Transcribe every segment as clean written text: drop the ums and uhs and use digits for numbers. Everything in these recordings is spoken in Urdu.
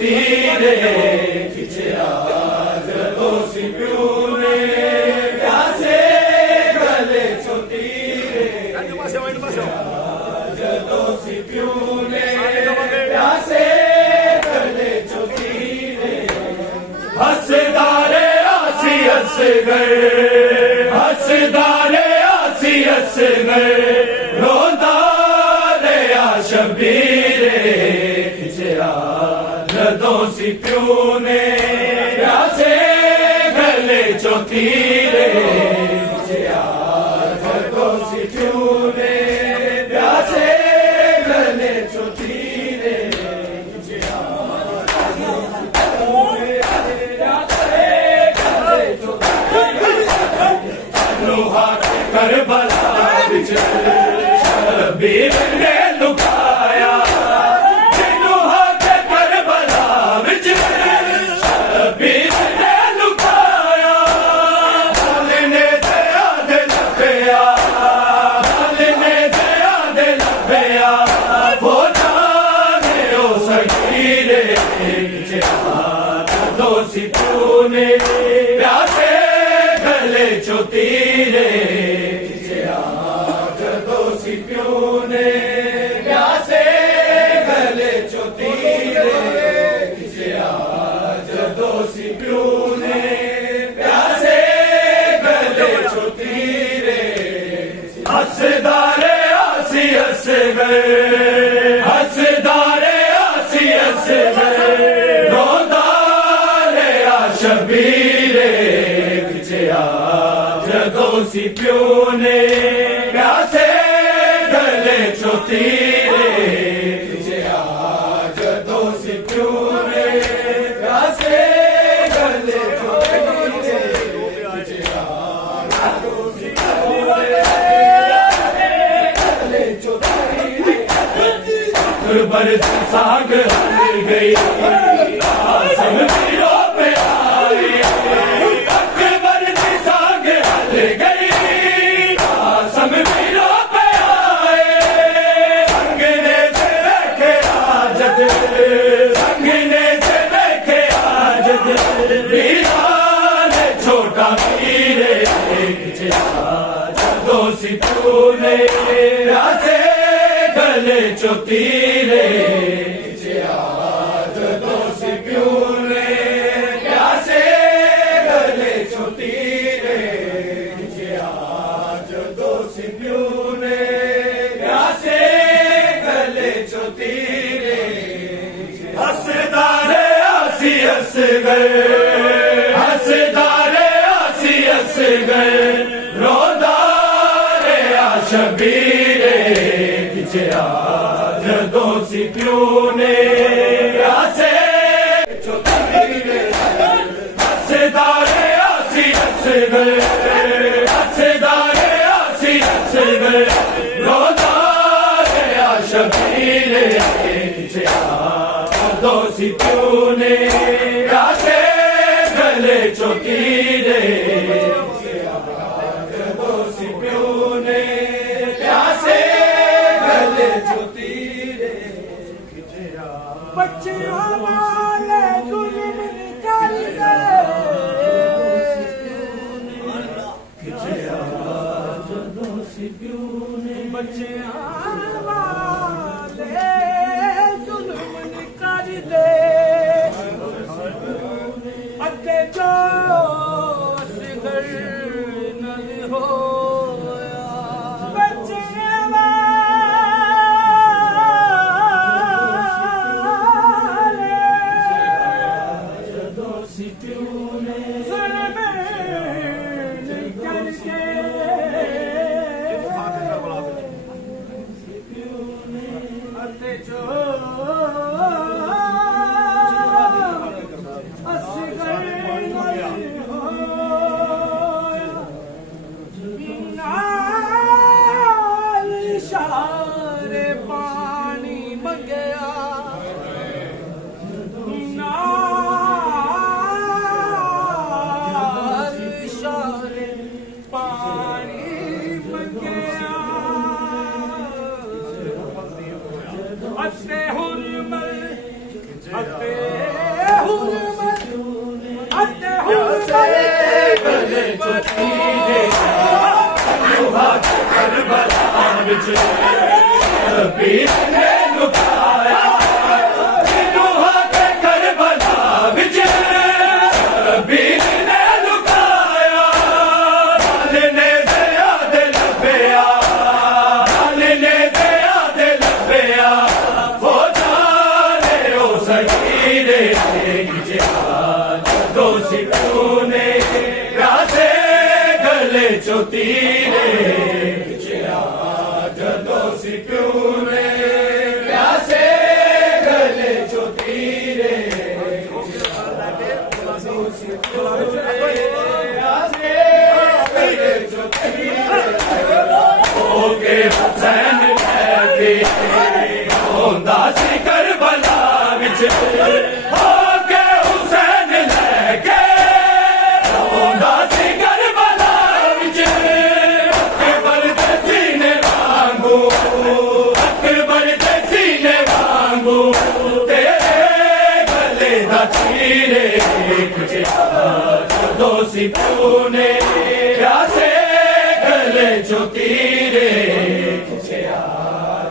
تیرے کھچیا جدوں سی پیو نے پیاسے حسدارے آسی اصغر رودارے آ شبیرے کھچیا جدوں سی پیو نے پیاسے گلے چوتیرے کھچیا جدوں سی پیو نے پیاسے گلے چوتیرے کربلا وچ شبیر نے لکایا لوہا کے کربلا وچ شبیر نے لکایا ڈالنے سے آدھے لبیا ڈالنے سے آدھے لبیا وہ جانے او سگیرے جدوں سی پیو نے پیاسے گلے چوتیرے جدوں سی پیو نے پیاسے گلے چوتیرے جدوں سی پیو نے پیاسے گلے چوتیرے حسدارے آسی اصغر حسدارے آسی اصغر رودارے آ شبیرے جدوں سی پیو نے پیاسے گلے چوتیرے جدوں سی پیو نے پیاسے گلے چوتیرے برد ساگ ہل گئی سب پیروں پہ آئی چھوٹا پیرے جدوں سی پیو نے پیاسے گلے چوتیرے جدوں سی پیو نے پیاسے گلے چوتیرے جدوں سی پیو نے پیاسے گلے چوتیرے حسدارے آسی اصغر حسدارے آسی اصغر رودارے آ شبیرے کھچیا جدوں سی پیو نے پیاسے چوتیرے حسدارے آسی اصغر حسدارے آسی اصغر رودارے آ شبیرے کھچیا جدوں سی پیو نے پیاسے گلے چوتیرے جدوں سی پیو نے پیاسے گلے چوتیرے بچیاں والے ظلم کر گئے جدوں سی پیو نے بچیاں والے ظلم کر دے اتے جو اصغر نہ ہویا بچیاں والے جدوں سی پیو نے ظلم کر کے اتے جو اصغر نہ ہویا نال اشارے پانی منگیا نال اشارے پانی منگیا اتے حرمت اتے حرمت اتے حرمت گلے چوتیرے لوہا کے کربلا وچ شبیر نے لکایا لوہا کے کربلا وچ شبیر نے لکایا گلے چو تیرے کھچیا جدوں سی پیو نے پیاسے گلے چو تیرے جدوں سی پیو نے پیاسے گلے چو تیرے ہو کے حسین لے کے ہوندا سی کربلا وچ ہو کے حسین لے کے ہوندا سی کربلا وچ اکبر دے سینے وانگو اکبر دے سینے وانگو تیرے گلے دا تیرے کھچیا جدوں سی پیو نے پیاسے گلے چو تیرے کھچیا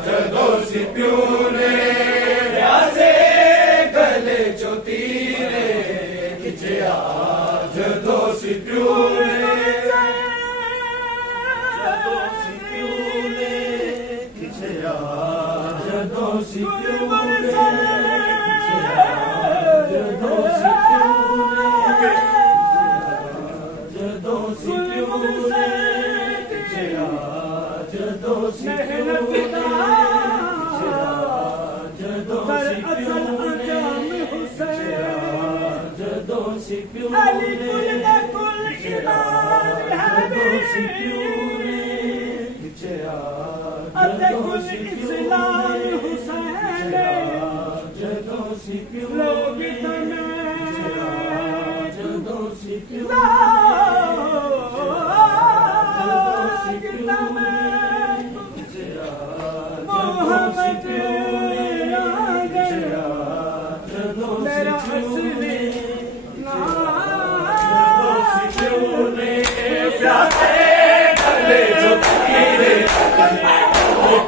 جدوں سی پیو نے پیاسے گلے چو تیرے کھچیا جدوں سی پیو نے جدوں سی پیو نے کھچیا جدوں سی پیو نے کھچیا جدوں سی پیو نے جدوں سی پیو نے کھچیا جدوں سی پیو نے جدوں سی پیو نے جدوں سی پیو نے جدوں سی پیو نے کھچیا جدوں سی پیو نے جدوں سی پیو نے جدوں سی پیو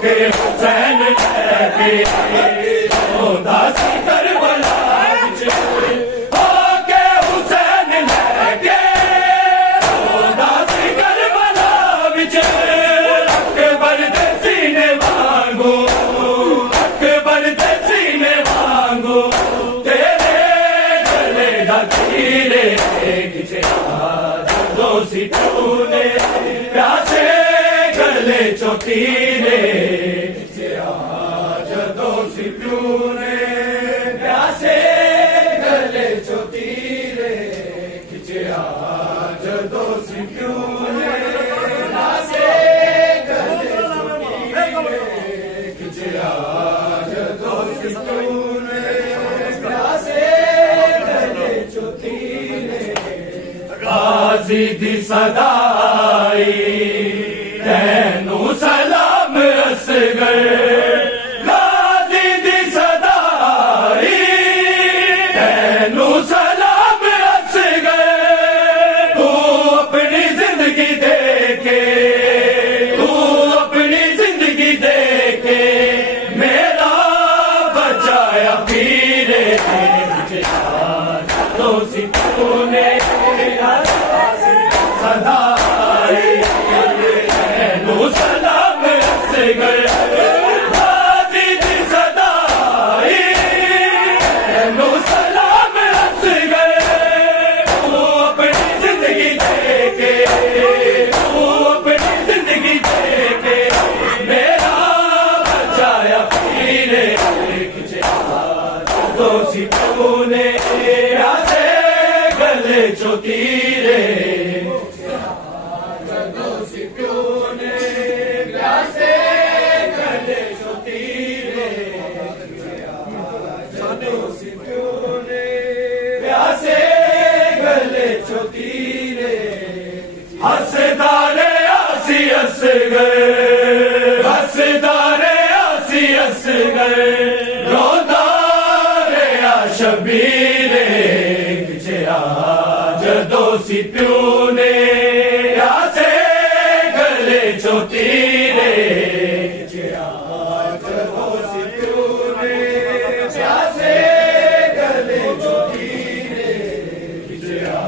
حسین لے کے ہوندا سی کربلا وچ ہو کے حسین لے کے ہوندا سی کربلا وچ اکبر دے سینے وانگو اکبر دے سینے وانگو تیرے گلے دا تیرے کھچیا جدوں سی پیو نے پیاسے گلے چو تیرے کھچیا جدوں سی پیو نے پیاسے گلے چو تیرے کھچیا جدوں سی پیو نے پیاسے گلے چو تیرے کھچیا جدوں سی پیو نے پیاسے گلے چو تیرے غازی دی صدائی تینوں سلام اصغر غازی دی صدائی تینوں سلام اصغر تو اپنی زندگی دے کے تو اپنی زندگی دے کے میرا بچایا پیرے جدوں سی پیو نے صدائی سلام اصغر غازی دی صدائی تینوں سلام اصغر تو اپنی زندگی دے کے تو اپنی زندگی دے کے میرا بچایا پیرے کھچیا جدوں سی پیو نے پیاسے گلے چو تیرے جدوں سی پیو نے پیاسے گلے چو تیرے جدوں سی پیو نے پیاسے گلے چو تیرے حسدارے آسی اصغر حسدارے آسی اصغر روندا رہیا شبیرے کھچیا جدوں سی پیو نے پیاسے گلے چو تیرے کھچیا جدوں سی پیو نے پیاسے گلے چو تیرے کھچیا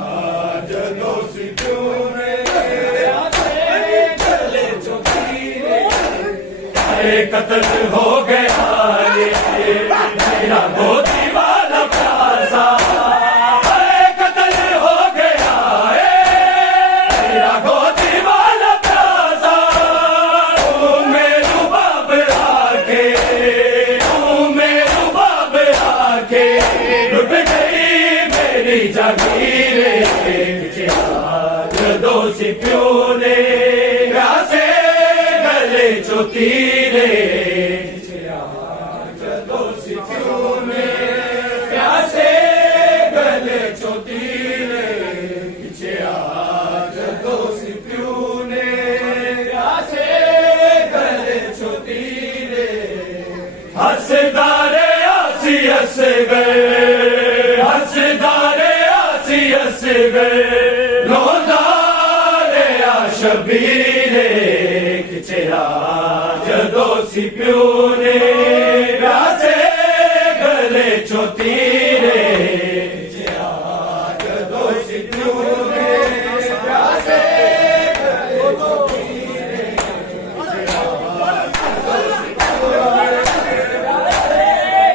جدوں سی پیو نے پیاسے گلے چو تیرے قتل ہو گیا میرا گودی والا پیاسا قتل ہو گیا میرا گودی تیرے جدو سکھیوں نے پیاسے گلے چو تیرے پیچھے جدو سکھیوں نے پیاسے گلے چو تیرے ہسدارے آسی ہس گئے ہسدارے آسی ہس گئے لودارے آ شبیرے جدو سی پیو نے پیاسے گلے چو تیرے جدو سی پیو نے پیاسے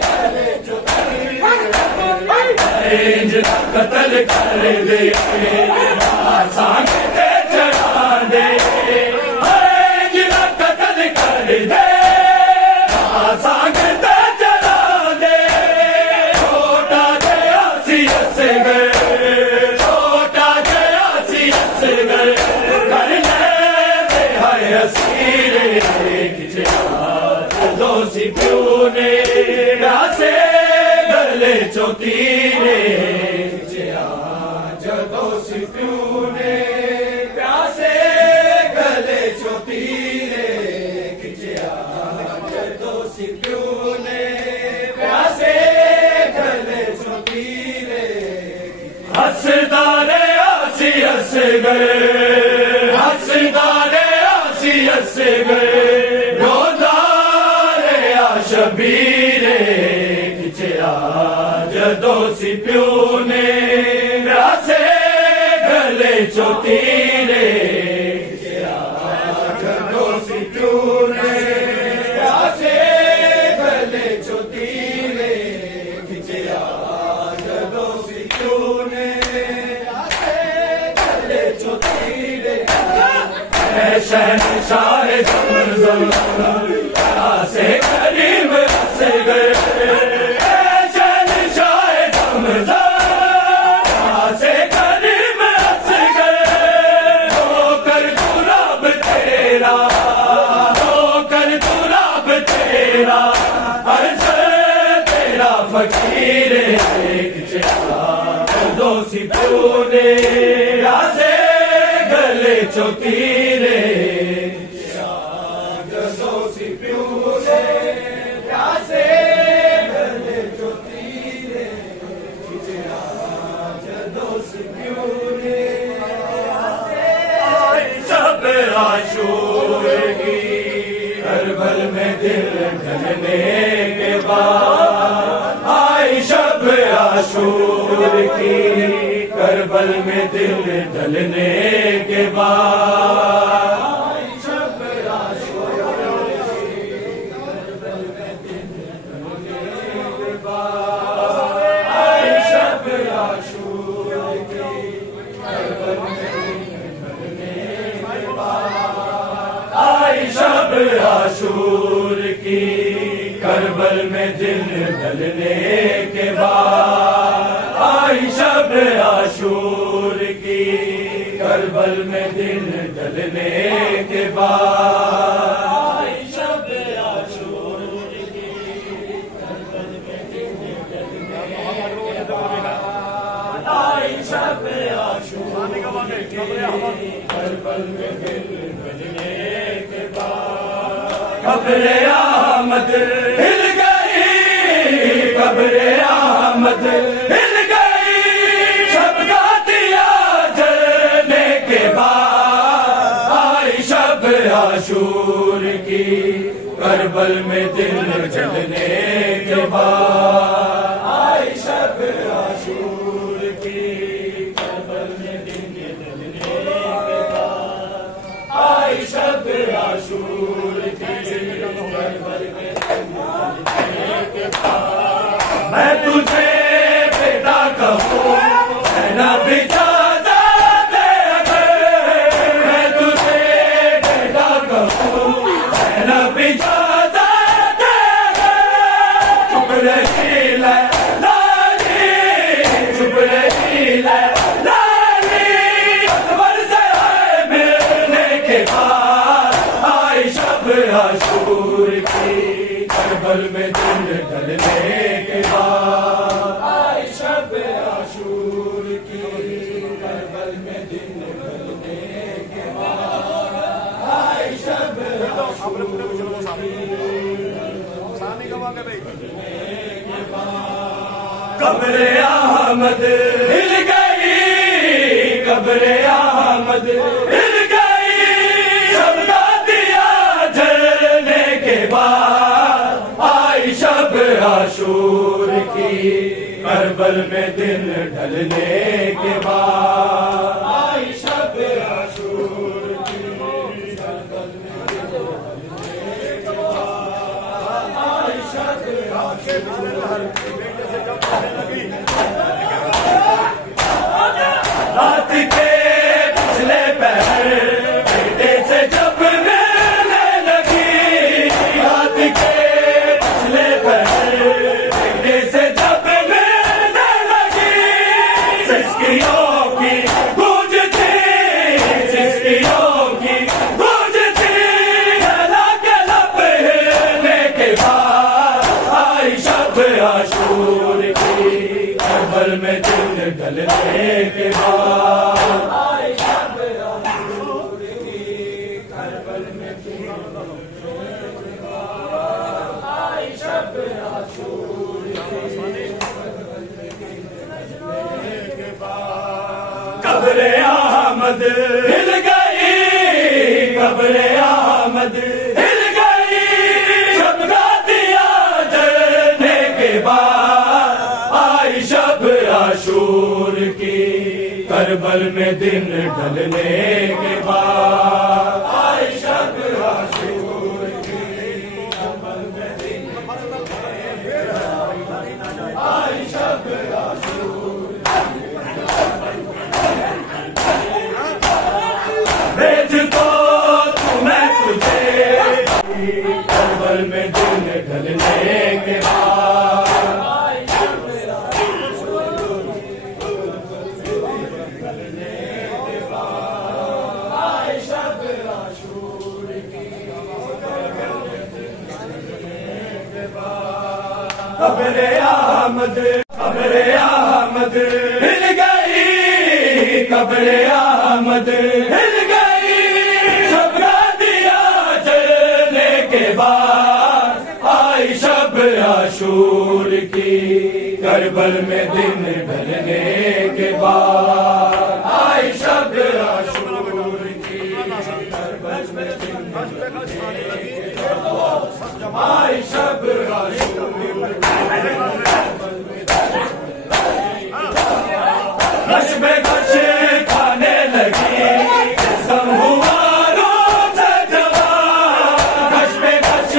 گلے چو تیرے قتل کر دے سانگ تے چڑھا دے چوتیرے جدو سی پیو نے پیاسے گلے چوتیرے جدو سی پیو نے پیاسے گلے چوتیرے ہسدارے آسی ہس گئے ہسدارے آسی ہس گئے رودارے آ شبیرے جدو سی پیو نے پیاسے گلے چو تیرے جدو سی پیو نے پیاسے گلے چو تیرے جدو سی پیو نے پیاسے گلے چو تیرے اے شہنشاہ زمزم پیاسے کریم ہس گئے فقیر جدو سی پیو نے پیاسے گلے چو تیرے جدو سی پیو نے پیاسے گلے چو تیرے جدو سی پیو نے شب عاشور کی کربل میں دل ڈھلنے کے بعد شب عاشور کی کربل میں دل ڈلنے کے بعد شب عاشور کی کربل میں دل ڈلنے کے بعد شب عاشور کی کربل میں دل ڈلنے کے بعد شب عاشور کی کربل میں دل ڈلنے کے بعد آئی شب عاشور کی کربل میں دل ڈلنے کے بعد آئی شب عاشور کی کربل میں دل ڈلنے کے بعد آئی شب عاشور کی کربل میں دل ڈلنے کے بعد قبر احمد ہل گئی قبر احمد ہل گئی شب کا دیا جلنے کے بعد آئی شب عاشور کی کربل میں دل جلنے کے بعد آئی شب عاشور کی کربل میں دل جلنے کے بعد آئی شب عاشور کی میں تجھے بیٹا کہوں نبی جادا دے میں تجھے بیٹا کہوں نبی جادا دے چپ رہی لالی چپ رہی لالی اکبر سے ملنے کے بعد آئی شب عاشور کی کربل میں دن ڈھلنے کے بعد آئی شب عاشور کی کربل میں دن ڈھلنے کے بعد آئی شب عاشور قبر احمد ہل گئی قبر احمد ہل گئی شب کا دیا جلنے کے بعد آئی شب عاشور کی کربل میں دن ڈھلنے کے بعد آئی شب عاشور کی کربل میں دن ڈھلنے کے بعد آئی شب عاشور رات کے پچھلے پہر بیٹے سے جب ملنے لگی رات کے پچھلے پہر بیٹے سے جب ملنے لگی سسکیوں کی گونج تھی سسکیوں کی گونج تھی گلا کے لب ہلنے کے بعد آئی شب عاشور کی کربل میں دن ڈھلنے کے بعد آئی شب عاشور کی کربل میں دن ڈھلنے کے بعد آئی شب عاشور کی کربل میں دن ڈھلنے کے بعد قبر احمد ہل گئی قبر احمد ہل گئی شب کا دیا جلنے کے بعد آئی شب عاشور کی کربل میں دن ڈھلنے کے بعد آئی شب عاشور کی کربل میں دن ڈھلنے کے بعد آئی شب عاشور بھیج دو تمہیں تجھے کربل میں دن ڈھلنے کے بعد قبر احمد ہل گئی قبر احمد ہل گئی شب کا دیا جلنے کے بعد آئی شب عاشور کی کربل میں دن ڈھلنے کے بعد آئی شب عاشور کی کربل میں دن ڈھلنے کے بعد آئی شب عاشور گش میں گش کھانے لگی سم ہوا روز جوان گش میں گش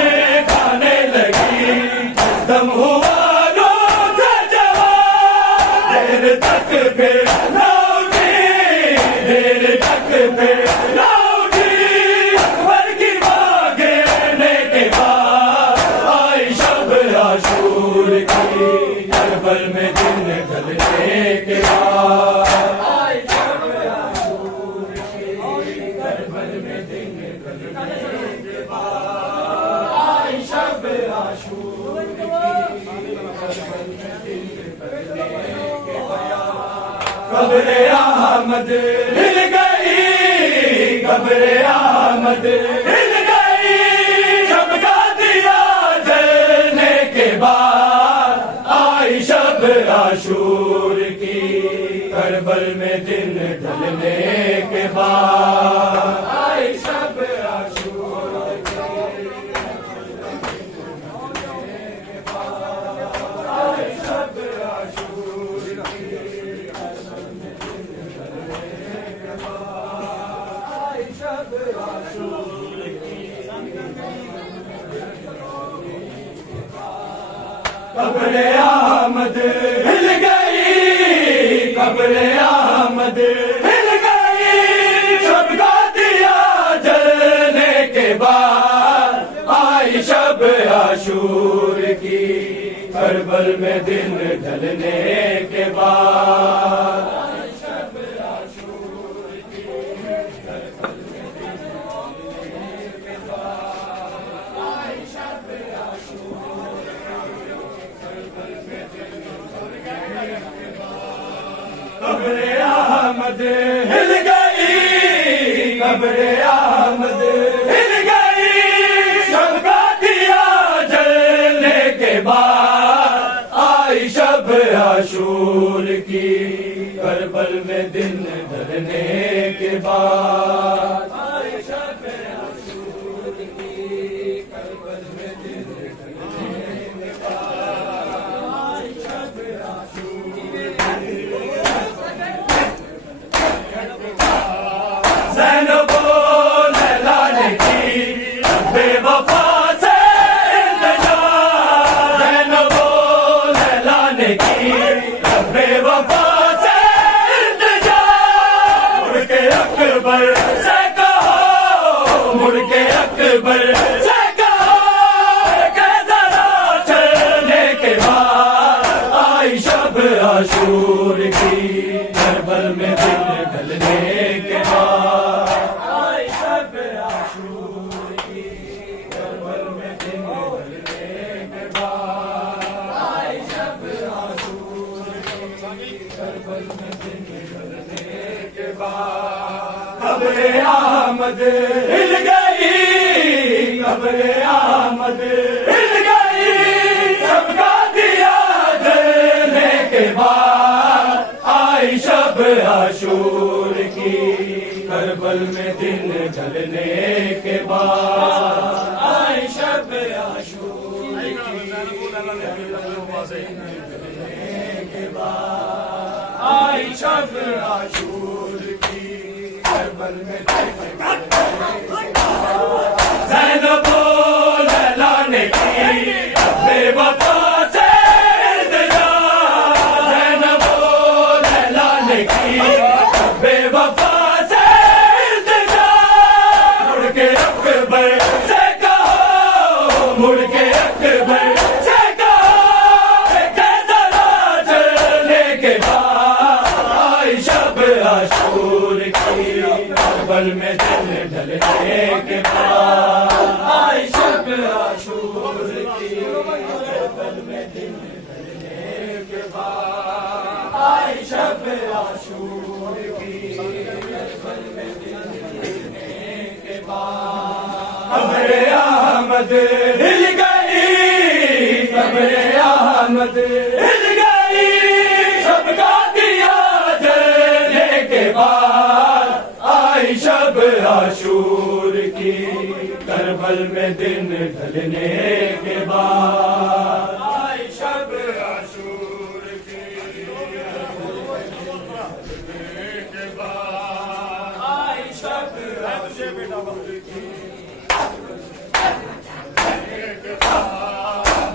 کھانے لگی سم ہوا روز جوان دیر تک پھر لوٹی دیر تک پھر لوٹی اکبر کی ماں گرنے کے بعد آئی شب عاشور کی کربل میں دن ڈھلنے کے بعد آئی شب عاشور کی کربل میں دن ڈھلنے کے بعد آئی شب عاشور کی کربل میں دن ڈھلنے کے بعد قبر احمد ہل گئی قبر احمد ہل گئی شب کا دیا جلنے کے بعد آئی شب عاشور کی کربل میں دن ڈھلنے کے بعد آئی شب عاشور کی آئی شب عاشور کی آئی شب عاشور قبر احمد ہل گئی قبر احمد ہل گئی شب کا دیا جلنے کے بعد آئی شب عاشور کی کربل میں دن ڈھلنے کے بعد آئی شب عاشور کی کربل میں دن ڈھلنے کے بعد قبر احمد ہل گئی شب کا دیا جلنے کے بعد آئی شب عاشور کی کربل میں دن ڈھلنے کے بعد آئی شب عاشور کی کربل میں دن ڈھلنے کے بعد آئی شب عاشور زینب و لیلا نے کی بے وفا سے التجا زینب و لیلا نے کی بے وفا سے التجا مڑ کے اکبر سے کہو مڑ کے اکبر سے کہو کہ ذرا چلنے کے بعد آئی شب عاشور کی کربل میں دن ڈھلنے کے بعد آئی شب عاشور کی کربل میں دن ڈھلنے کے بعد آئی شب عاشور کی کربل میں دن ڈھلنے کے بعد قبر احمد ہل گئی قبر احمد ہل گئی شب کا دیا جلنے کے بعد آئی شب عاشور کی کربل میں دن ڈھلنے کے بعد آئی شب عاشور کی کے بعد آئی شب عاشور کی کربل میں زینب و لیلا نے کی بے وفا سے التجا زینب و لیلا نے کی بے وفا سے التجا مڑ کے اکبر سے کہو مڑ کے اکبر سے کہو کہ ذرا چلنے کے بعد آئی شب عاشور کی کربل میں دن ڈھلنے کے بعد آئی شب عاشور کی کربل میں دن ڈھلنے کے بعد آئی شب عاشور کی کربل میں دن ڈھلنے کے بعد قبر احمد ہل گئی قبر احمد ہل گئی شب کا دیا جلنے کے بعد آئی شب عاشور کی کربل میں دن ڈھلنے کے بعد آئی شب عاشور کی ڈھلنے کے بعد آئی شب عاشور کی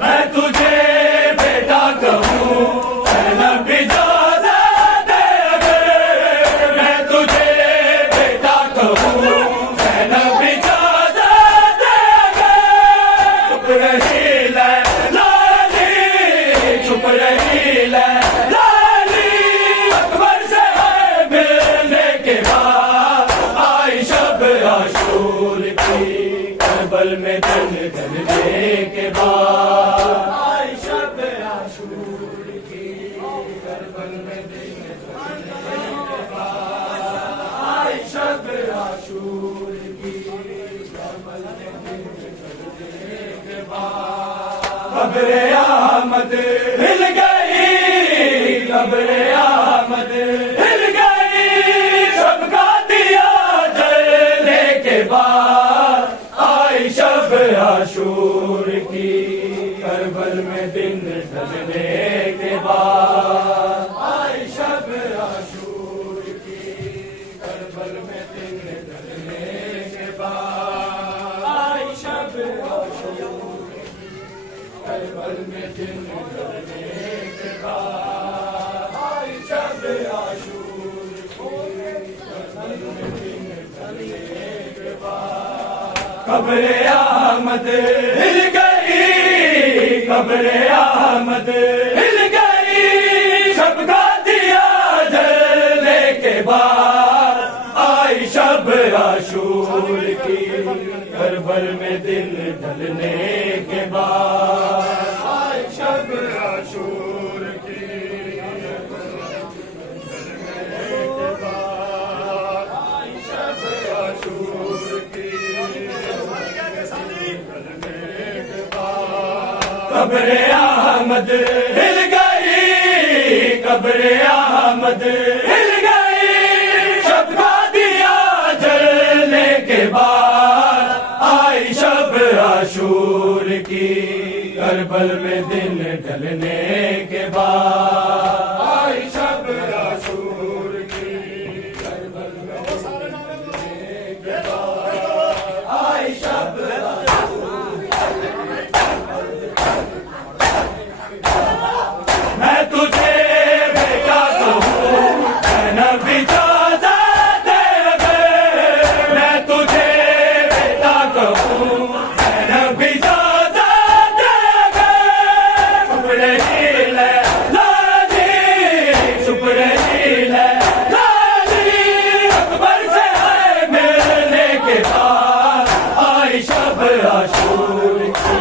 میں تجھے بیٹا کہوں زینب اجازت دے اگر میں تجھے بیٹا کہوں زینب اجازت دے اگر چپ رہی لیلی چپ رہی لیلی اکبر سے ملنے کے بعد آئی شب عاشور کی کربل میں دن ڈھلنے کے بعد آئی شب عاشور کی کربل میں دن ڈھلنے کے بعد آئی شب عاشور کی کربل میں دن ڈھلنے کے بعد قبر احمد ہل گئی قبر احمد ہل گئی شب کا دیا جلنے کے بعد آئی شب عاشور کی کربل میں دن ڈھلنے کے بعد آئی شب عاشور کی کربل میں دن ڈھلنے کے بعد آئی شب عاشور کی کربل میں دن ڈھلنے کے بعد آئی شب عاشور کی کربل میں دن ڈھلنے کے بعد قبر احمد ہل گئی قبر احمد ہل گئی شب کا دیا جلنے کے بعد آئی شب عاشور کی کربل میں دن ڈھلنے کے بعد آئی شب عاشور کی ڈھلنے کے بعد آئی شب عاشور قبر احمد ہل گئی، قبر احمد ہل گئی، شب کا دیا جلنے کے بعد آئی شب عاشور کی، کربل میں دن ڈھلنے کے بعد آئی شب عاشور کی، کربل میں دن ڈھلنے کے بعد آئی شب عاشور کی۔ میں تجھے بیٹا کہوں میں نبی جازا دے اگر، میں تجھے بیٹا کہوں میں نبی جازا دے اگر، شکر ہی لیلا جی، شکر ہی لیلا جی، اکبر سے ہے ملنے کے بعد آئی شب عاشور کی۔